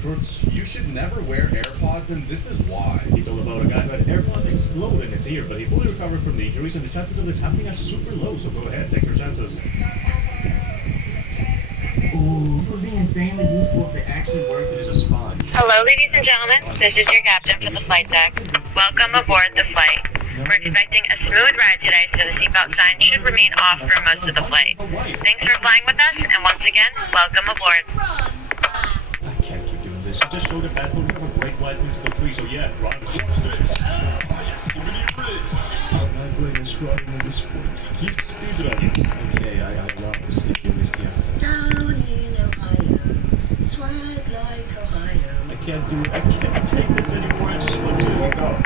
Shorts, you should never wear AirPods, and this is why. It's all about a guy who had AirPods explode in his ear, but he fully recovered from the injuries, and the chances of this happening are super low, so go ahead, take your chances. Ooh, this would be insanely useful if they actually worked as a sponge. Hello, ladies and gentlemen. This is your captain for the flight deck. Welcome aboard the flight. We're expecting a smooth ride today, so the seatbelt sign should remain off for most of the flight. Thanks for flying with us, and once again, welcome aboard. I can't keep doing this. You just showed a bad photo of a great wise musical tree, so yeah, run. this point. Keep speedrunning. Okay, I love the ridiculous count. Down in Ohio, swag like Ohio. I can't do it. I can't take this anymore. I just want to go.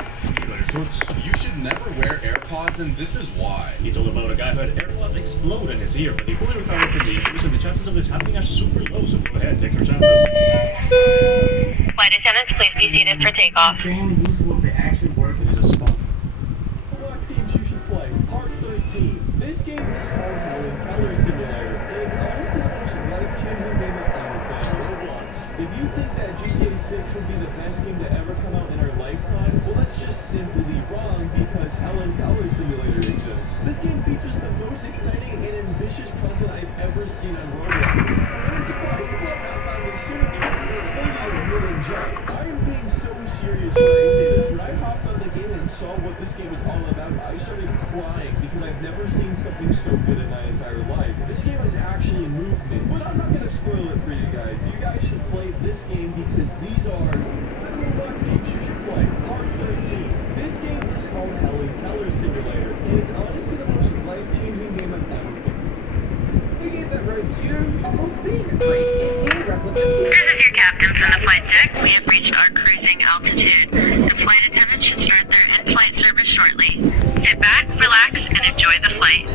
You should never wear AirPods, and this is why. He told about a guy who had AirPods explode in his ear, but he fully recovered from the injuries, and the chances of this happening are super low, so go ahead, take your chances. Flight attendants, please be seated for takeoff. Extremely useful if they actually work as a spot. Watch games you should play. Part 13. This game is called Helen Keller Simulator, and it's honestly the most life-changing game of ever played Roblox. If you think that GTA 6 would be the best game to ever come out in our lifetime, well, that's just simply wrong because Helen Keller Simulator exists. This game features the most exciting and ambitious content I've ever seen on Roblox. I'm surprised people have not found it sooner because this video is really enjoy. I am being so serious when I say this. When I hopped on the game and saw what this game was all about, I started crying because I've never seen something so good in my entire life. This game has actually moved me, but I'm not going to spoil it for you guys. You guys should play this game because these are the Roblox games you should play. Part 13. This game is called Helen Keller Simulator, and it's honestly the most life-changing game I've ever played. The games that rose to you are being great and replicable. This is your captain from the flight deck. We have reached our cruising altitude. The flight attendants should start their in-flight service shortly. Sit back, relax, and enjoy the flight.